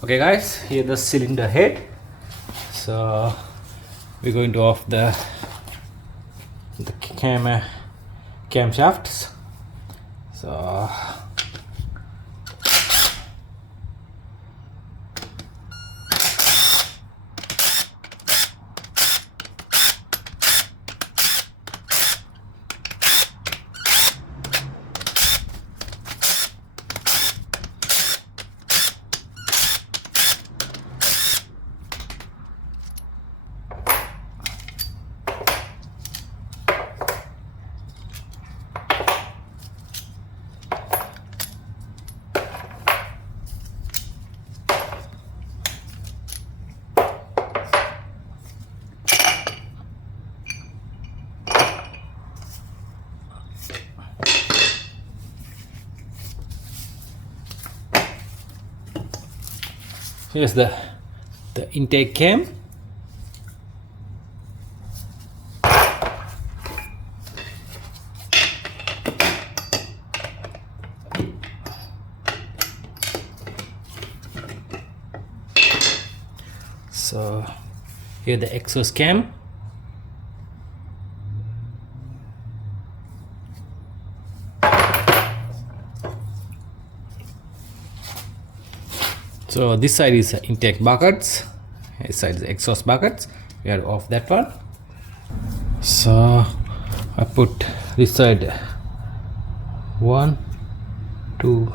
Okay guys, here the cylinder head. So we're going to off the camshafts. So here's the intake cam. So here the exhaust cam. So this side is intake buckets, this side is exhaust buckets. We are off that one. So I put this side 1 2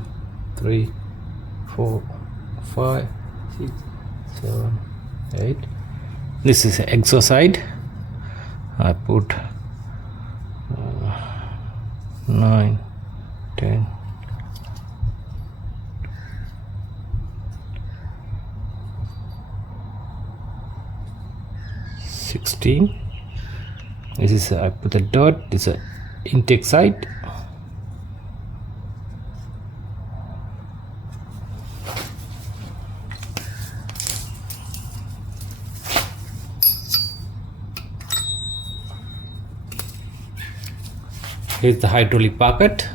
3 4 5 6 7 8. This is the exhaust side. I put 9 10 16. This is I put a dot. This is a intake side. Here's the hydraulic bucket.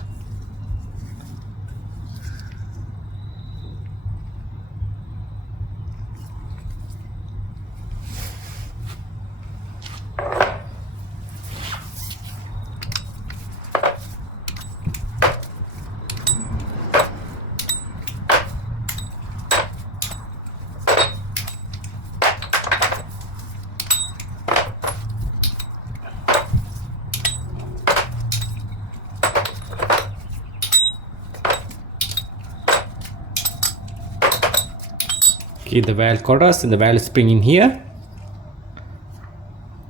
Keep the valve quarters and the valve spring in here.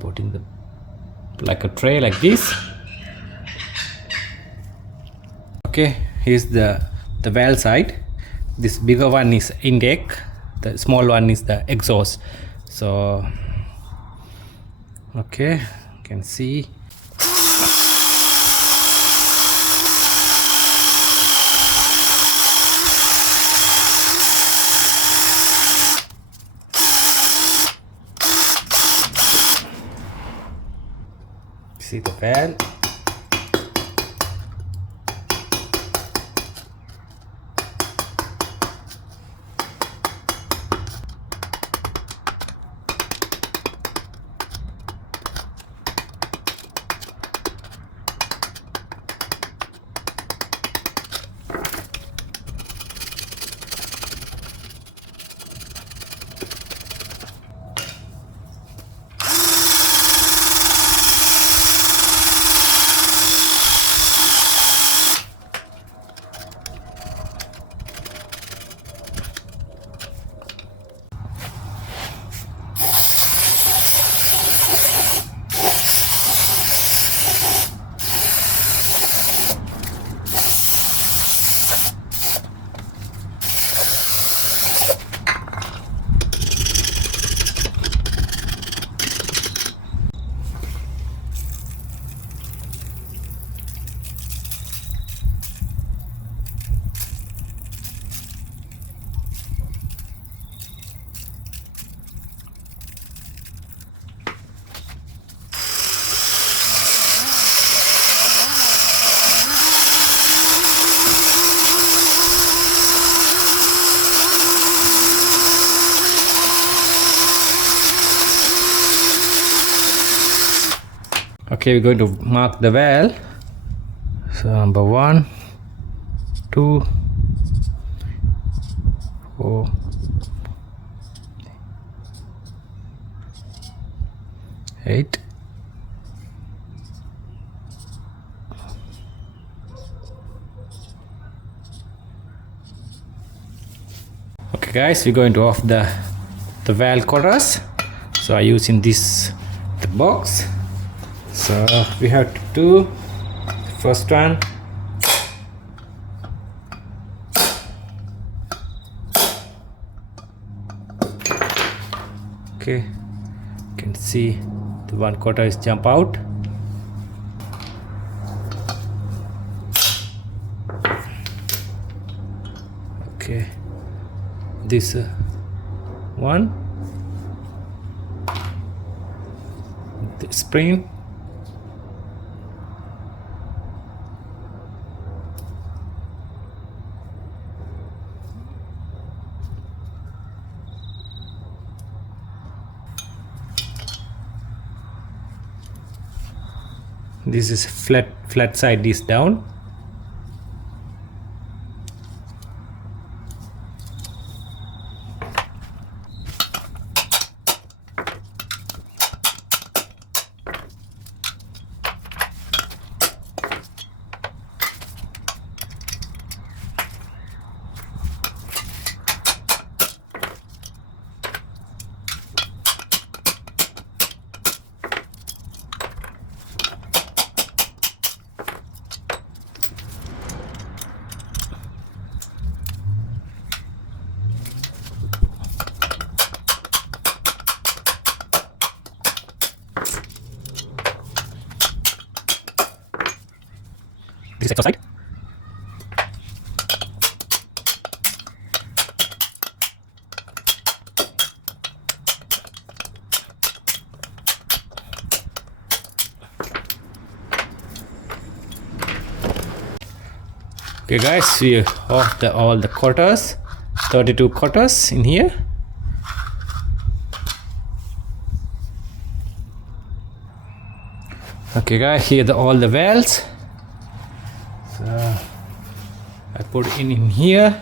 Put in the like a tray like this. Okay, here's the valve side. This bigger one is intake, the small one is the exhaust. So okay, you can see. See the valve. Okay, we're going to mark the valve. So number 1, 2, 4, 8. Okay guys, we're going to off the valve quarters. So I using the box. So we have to do the first one. Okay, you can see the one quarter is jump out. Okay, this one, the spring, this is flat side is down. This extra side. Okay guys, we off all the quarters, 32 quarters in here. Okay guys, here all the valves. So I put in here.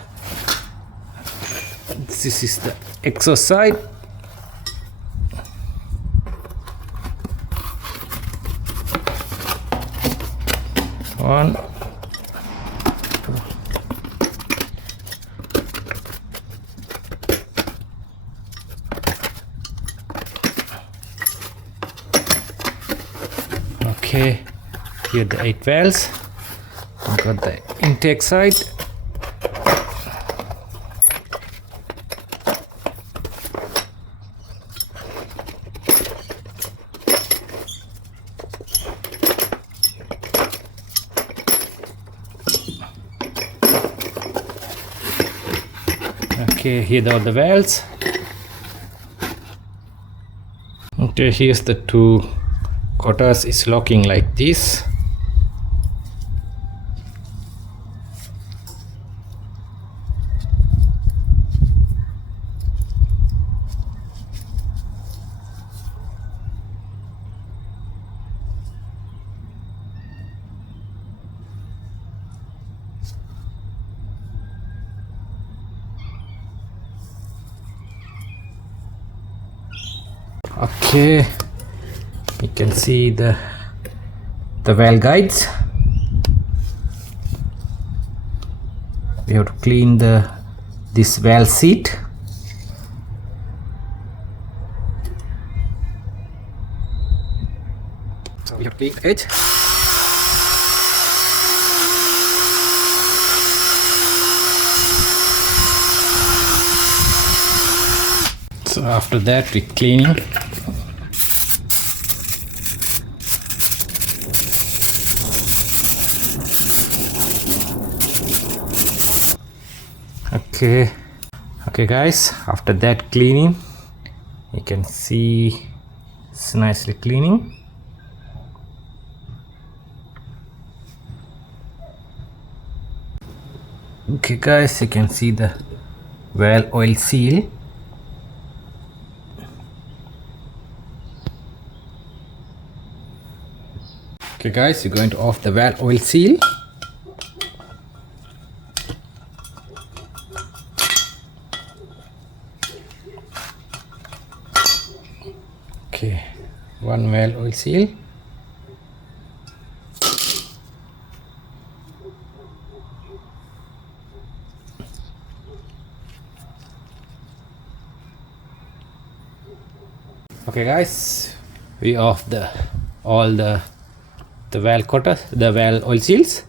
This is the exhaust side. One, two. Okay, here the 8 valves. We've got the intake side. Okay, here are the valves. Okay, here's the 2 quarters is locking like this. Okay, you can see the valve guides. We have to clean this valve seat. So we have to clean the edge. So after that we cleaning. Okay guys, after that cleaning, you can see it's nicely cleaning. Okay guys, you can see the valve oil seal. Okay guys, you're going to off the valve oil seal. Okay, one valve oil seal. Okay guys, we off all the valve cutters, the valve oil seals.